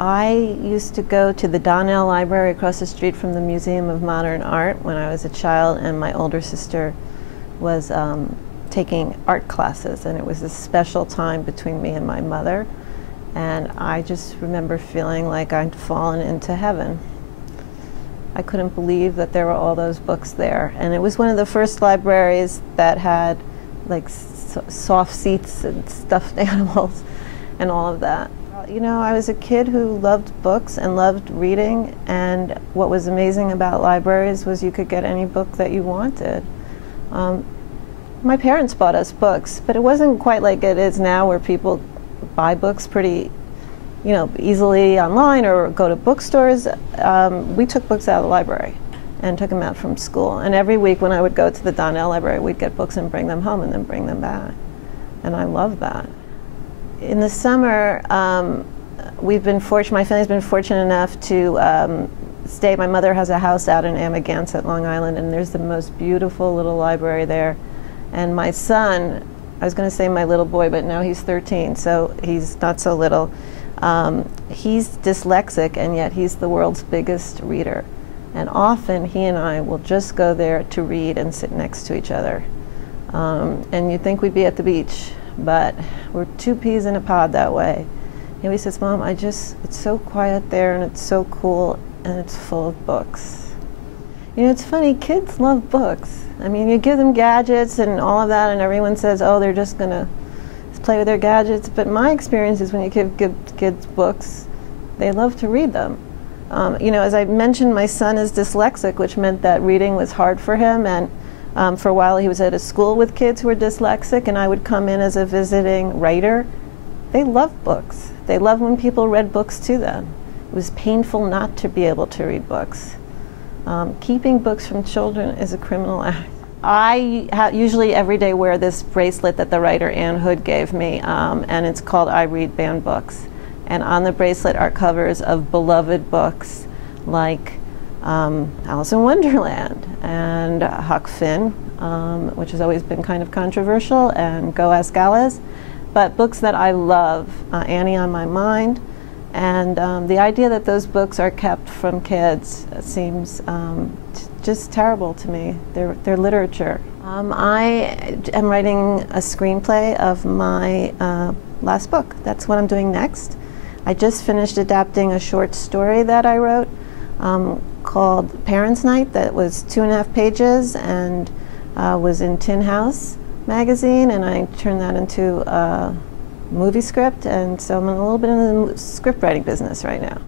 I used to go to the Donnell Library across the street from the Museum of Modern Art when I was a child, and my older sister was taking art classes, and it was a special time between me and my mother, and I just remember feeling like I'd fallen into heaven. I couldn't believe that there were all those books there, and it was one of the first libraries that had like soft seats and stuffed animals and all of that. You know, I was a kid who loved books and loved reading, and what was amazing about libraries was you could get any book that you wanted. My parents bought us books, but it wasn't quite like it is now where people buy books pretty, you know, easily online or go to bookstores. We took books out of the library and took them out from school. And every week when I would go to the Donnell Library, we'd get books and bring them home and then bring them back. And I love that. In the summer, my family's been fortunate enough to stay. My mother has a house out in Amagansett, Long Island, and there's the most beautiful little library there. And my son, I was going to say my little boy, but now he's 13, so he's not so little. He's dyslexic, and yet he's the world's biggest reader. And often he and I will just go there to read and sit next to each other. And you'd think we'd be at the beach, but we're two peas in a pod that way. And he says, "Mom, it's so quiet there, and it's so cool, and it's full of books." You know, it's funny, kids love books. I mean, you give them gadgets and all of that, and everyone says, oh, they're just going to play with their gadgets. But my experience is when you give kids books, they love to read them. You know, as I mentioned, my son is dyslexic, which meant that reading was hard for him, and for a while he was at a school with kids who were dyslexic, and I would come in as a visiting writer. They love books. They love when people read books to them. It was painful not to be able to read books. Keeping books from children is a criminal act. I usually every day wear this bracelet that the writer Ann Hood gave me, and it's called I Read Banned Books. And on the bracelet are covers of beloved books like Alice in Wonderland and Huck Finn, which has always been kind of controversial, and Go Ask Alice. But books that I love, Annie on My Mind, and the idea that those books are kept from kids seems just terrible to me. They're literature. I am writing a screenplay of my last book. That's what I'm doing next. I just finished adapting a short story that I wrote called Parents' Night that was 2.5 pages and was in Tin House magazine, and I turned that into a movie script, and so I'm a little bit in the script writing business right now.